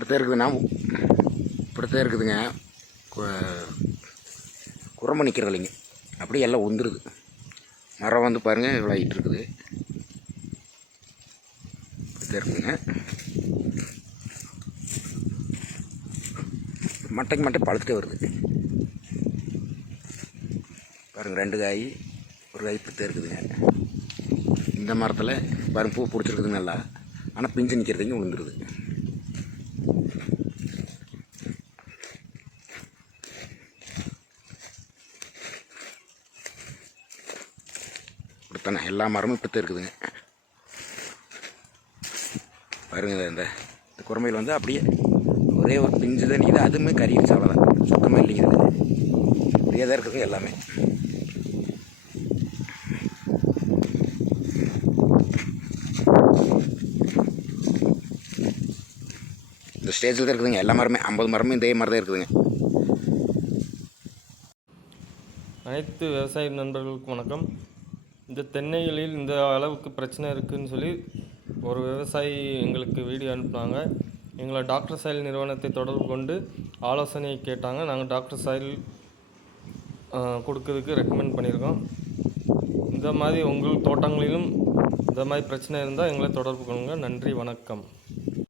இப்படித்தான் இருக்குதுண்ணா, இப்படித்தான் இருக்குதுங்க. குரம்பு நிற்கிறது இல்லைங்க, அப்படியே எல்லாம் உந்துருது. மரம் வந்து பாருங்கள் இவ்வளோ ஹைட் இருக்குது. இப்படித்தான் இருக்குதுங்க. மட்டைக்கு மட்டை பழுத்துட்டே வருது பாருங்கள். 2 காய், ஒரு காய் இப்படித்தான் இருக்குதுங்க. இந்த மரத்தில் பாருங்கள் பூ பிடிச்சிருக்குதுங்க நல்லா, ஆனால் பிஞ்சு நிற்கிறதுங்க விழுந்துருது. இப்படித்தானே எல்லா மரமும் இப்படித்தான் இருக்குதுங்க. பாருங்கள், இந்த குரமையில் வந்து அப்படியே ஒரே ஒரு பிஞ்சு தான் நிற்கிது, அதுவுமே கறிச்சு, அவ்வளோதான், சுத்தமாக இல்லைங்குது. இப்படியே தான் இருக்குதுங்க எல்லாமே. இந்த ஸ்டேஜில் தான் இருக்குதுங்க எல்லா மரமே. 50 மரமும் இதே மாதிரி தான் இருக்குதுங்க. அனைத்து விவசாய நண்பர்களுக்கும் வணக்கம். இந்த தென்னைகளில் இந்த அளவுக்கு பிரச்சனை இருக்குதுன்னு சொல்லி ஒரு விவசாயி எங்களுக்கு வீடியோ அனுப்புனாங்க. எங்களை டாக்டர் சாயில் நிறுவனத்தை தொடர்பு கொண்டு ஆலோசனை கேட்டாங்க. நாங்கள் டாக்டர் சாயில் கொடுக்கறதுக்கு ரெக்கமெண்ட் பண்ணியிருக்கோம். இந்த மாதிரி உங்கள் தோட்டங்களிலும் இந்த மாதிரி பிரச்சனை இருந்தால் எங்களை தொடர்பு கொள்ளுங்கள். நன்றி, வணக்கம்.